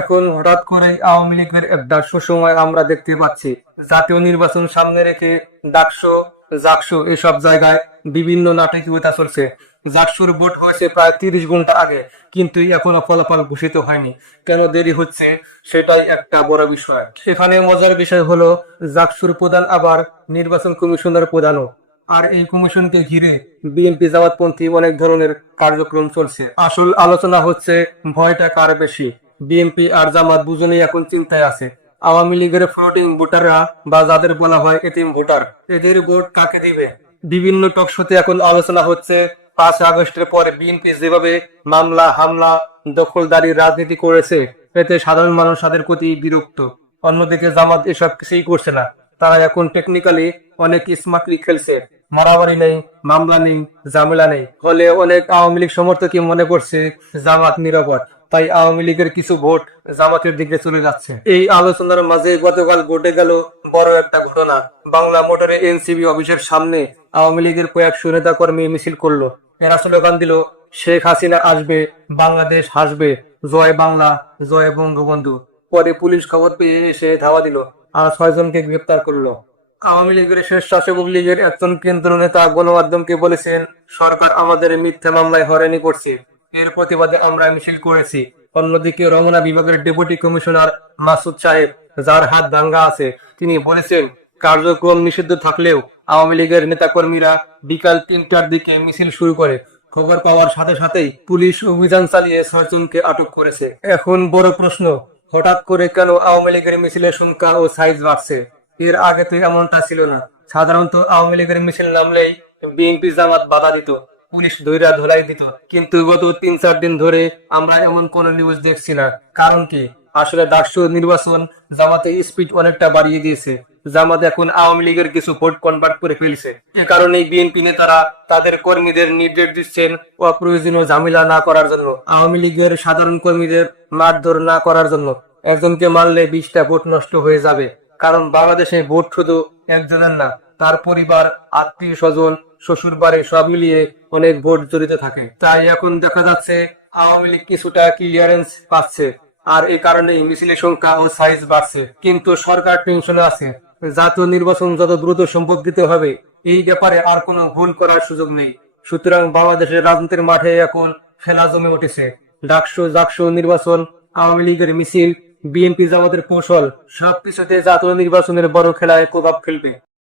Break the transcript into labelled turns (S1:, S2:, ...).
S1: এখন হঠাৎ করে আওয়ামী লীগের একটা সুসময় আমরা দেখতে পাচ্ছি। জাতীয় নির্বাচন সামনে রেখে ডাকসো, জাকসো এসব জায়গায় বিভিন্ন নাটকীয়তা চলছে। জাকসুর ভোট হয়েছে প্রায় তিরিশ ঘণ্টা আগে, কিন্তু এখনও ফলাফল ঘোষিত হয়নি। কেন দেরি হচ্ছে সেটাই একটা বড় বিষয়। সেখানে মজার বিষয় হলো, জাকসুর প্রধান আবার নির্বাচন কমিশনের প্রধানও। আর এই কমিশনকে ঘিরে বিএনপি জামাতপন্থী অনেক ধরনের কার্যক্রম চলছে। আসল আলোচনা হচ্ছে, ভয়টা কার বেশি? বিএনপি আর জামাত দুজনেই এখন চিন্তায় আছে। আওয়ামী লীগের ফ্লোটিং ভোটাররা বা যাদের বলা হয় এটিম ভোটার, এদের ভোট কাকে দিবে? বিভিন্ন টকশোতে এখন আলোচনা হচ্ছে, পাঁচ আগস্টের পরে বিএনপি যেভাবে মামলা, হামলা, দখলদারি, রাজনীতি করেছে, এতে সাধারণ মানুষ তাদের প্রতি বিরক্ত। অন্যদিকে জামাত এসব কিছুই করছে না। তারা এখন টেকনিক্যালি অনেক স্মার্টলি খেলছে। মারামারি নেই, মামলা নেই, ঝামেলা নেই। ফলে অনেক আওয়ামী লীগ সমর্থকই মনে করছে, জামাত নিরাপদ। তাই আওয়ামী লীগের কিছু ভোট জামাতের দিকে চলে যাচ্ছে। এই আলোচনার মাঝে গতকাল ঘটে গেল বড় একটা ঘটনা। বাংলা মোটরে এনসিবি অফিসের সামনে আওয়ামী লীগের কয়েকশো নেতা কর্মী মিছিল করল। এরা স্লোগান দিল, শেখ হাসিনা আসবে, বাংলাদেশ হাসবে। জয় বাংলা, জয় বঙ্গবন্ধু। পরে পুলিশ খবর পেয়ে এসে ধাওয়া দিল, আর ছয়জনকে গ্রেপ্তার করল। আওয়ামী লীগের স্বেচ্ছাসেবক লীগের একজন কেন্দ্র নেতা গণমাধ্যমকে বলেছেন, সরকার আমাদের মিথ্যা মামলায় হয়রানি করছে। এর প্রতিবাদে আমরা মিছিল করেছি। অন্যদিকে রমনা বিভাগের ডেপুটি কমিশনার মাসুদ সাহেব, যার হাত ভাঙ্গা আছে, তিনি বলেছেন, কার্যক্রম নিষিদ্ধ থাকলেও আওয়ামী লীগের নেতাকর্মীরা বিকাল তিনটার দিকে মিছিল শুরু করে। খবর পাওয়ার সাথে সাথেই পুলিশ অভিযান চালিয়ে ছয়জনকে আটক করেছে। এখন বড় প্রশ্ন, হঠাৎ করে কেন আওয়ামী লীগের মিছিলের সংখ্যা ও সাইজ বাড়ছে? এর আগে তো এমনটা ছিল না। সাধারণত আওয়ামী লীগের মিছিল নামলেই বিএনপি জামাত বাধা দিত। পুলিশ ধৈরা ধলাই দিত। কিন্তু গত তিন, চার দিন ধরে আমরা এমন কোন নিউজ দেখছি না। কারণ কি? আসলে ডাকসু নির্বাচন জামাতে স্পিড অনেকটা বাড়িয়ে দিয়েছে। জামাত এখন আওয়ামী লীগের কিছু ভোট কনভার্ট করে ফেলছে। এ কারণেই বিএনপি নেতারা তাদের কর্মীদের নির্দেশ দিচ্ছেন অপ্রয়োজনীয় ঝামেলা না করার জন্য। আওয়ামী লীগের সাধারণ কর্মীদের মারধর না করার জন্য। একজনকে মারলে বিশটা ভোট নষ্ট হয়ে যাবে। কারণ বাংলাদেশে ভোট শুধু একজনের না, তার পরিবার আত্মীয় স্বজন শ্বশুর বাড়ি সব মিলিয়ে অনেক ভোট জড়িত থাকে। তাই এখন দেখা যাচ্ছে আওয়ামী লীগ কিছুটা ক্লিয়ারেন্স পাচ্ছে আর এই কারণে মিছিলের সংখ্যা ও সাইজ বাড়ছে। কিন্তু সরকার টেনশনে আছে। জাতীয় নির্বাচন যত দ্রুত সম্ভব দিতে হবে, এই ব্যাপারে আর কোনো ভুল করার সুযোগ নেই। সুতরাং বাংলাদেশের রাজনীতির মাঠে এখন খেলা জমে উঠেছে। ডাকসু, জাকসু নির্বাচন, আওয়ামী লীগের মিছিল, বিএনপি জামাতের কৌশল, সবকিছুতে জাতীয় নির্বাচনের বড় খেলায় প্রভাব ফেলবে।